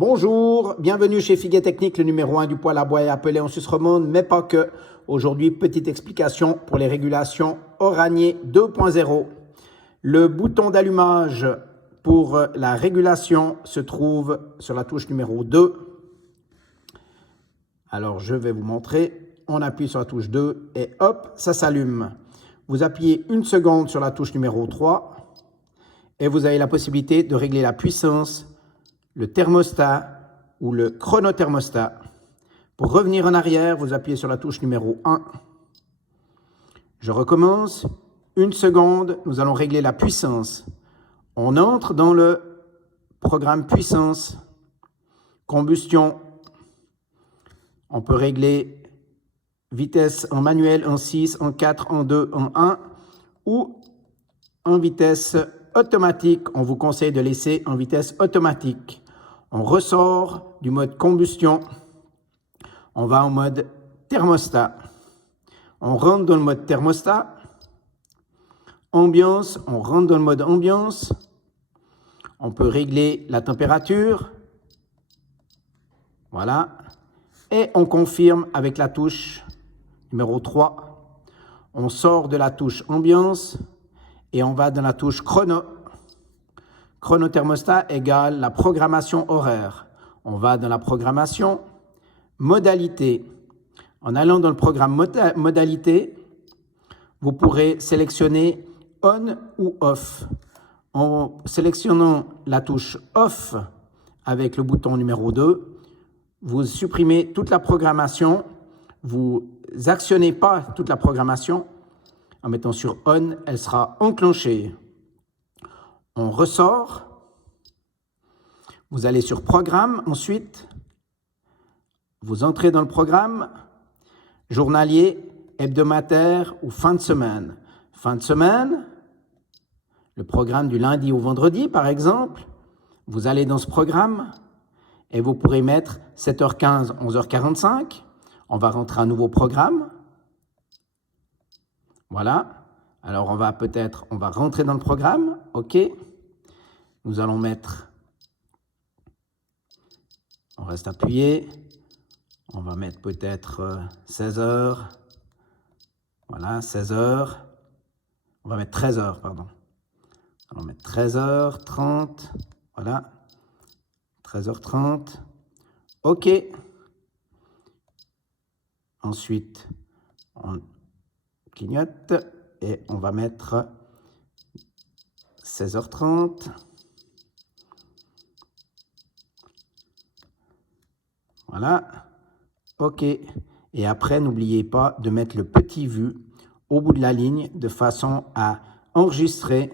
Bonjour, bienvenue chez Figuet Technique, le numéro 1 du poêle à bois et appelé en Suisse romande, mais pas que. Aujourd'hui, petite explication pour les régulations Oranier 2.0. Le bouton d'allumage pour la régulation se trouve sur la touche numéro 2. Alors, je vais vous montrer. On appuie sur la touche 2 et hop, ça s'allume. Vous appuyez une seconde sur la touche numéro 3 et vous avez la possibilité de régler la puissance, le thermostat ou le chronothermostat. Pour revenir en arrière, vous appuyez sur la touche numéro 1. Je recommence. Une seconde, nous allons régler la puissance. On entre dans le programme puissance, combustion. On peut régler vitesse en manuel, en 6, en 4, en 2, en 1 ou en vitesse automatique. On vous conseille de laisser en vitesse automatique. On ressort du mode combustion, on va en mode thermostat. On rentre dans le mode thermostat. Ambiance, on rentre dans le mode ambiance. On peut régler la température. Voilà. Et on confirme avec la touche numéro 3. On sort de la touche ambiance et on va dans la touche chrono. Chronothermostat égale la programmation horaire. On va dans la programmation modalité. En allant dans le programme modalité, vous pourrez sélectionner on ou off. En sélectionnant la touche off avec le bouton numéro 2, vous supprimez toute la programmation. Vous actionnez pas toute la programmation. En mettant sur on, elle sera enclenchée. On ressort, vous allez sur programme, ensuite, vous entrez dans le programme, journalier, hebdomadaire ou fin de semaine. Fin de semaine, le programme du lundi au vendredi par exemple, vous allez dans ce programme et vous pourrez mettre 7h15, 11h45, on va rentrer un nouveau programme. Voilà, alors on va rentrer dans le programme, ok. Nous allons mettre, on reste appuyé, on va mettre peut-être 16h, voilà, 16h, on va mettre 13h, pardon. On va mettre 13h30, voilà, 13h30, ok. Ensuite, on clignote et on va mettre 16h30. Voilà, ok. Et après, n'oubliez pas de mettre le petit vu au bout de la ligne de façon à enregistrer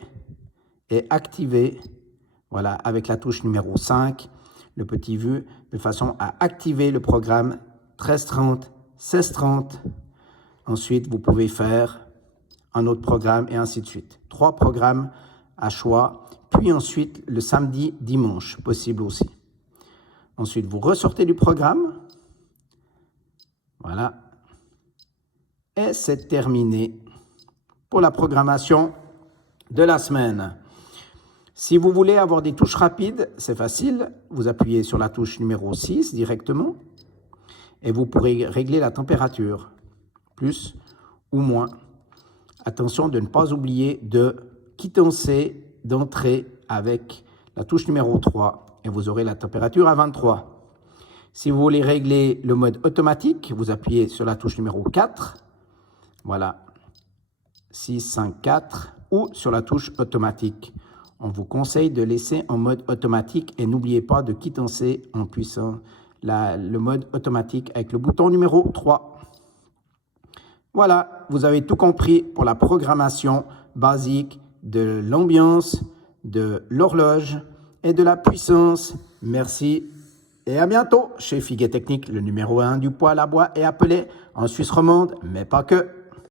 et activer, voilà, avec la touche numéro 5, le petit vu, de façon à activer le programme 1330, 1630. Ensuite, vous pouvez faire un autre programme et ainsi de suite. 3 programmes à choix, puis ensuite le samedi, dimanche, possible aussi. Ensuite, vous ressortez du programme. Voilà. Et c'est terminé pour la programmation de la semaine. Si vous voulez avoir des touches rapides, c'est facile. Vous appuyez sur la touche numéro 6 directement et vous pourrez régler la température, plus ou moins. Attention de ne pas oublier de quittancer, d'entrer avec la touche numéro 3 et vous aurez la température à 23. Si vous voulez régler le mode automatique, vous appuyez sur la touche numéro 4, voilà, 6, 5, 4, ou sur la touche automatique. On vous conseille de laisser en mode automatique et n'oubliez pas de quittancer en puissant le mode automatique avec le bouton numéro 3. Voilà, vous avez tout compris pour la programmation basique de l'ambiance, de l'horloge et de la puissance. Merci et à bientôt chez Figuet Technique, le numéro 1 du poêle à bois et appelé en Suisse romande, mais pas que.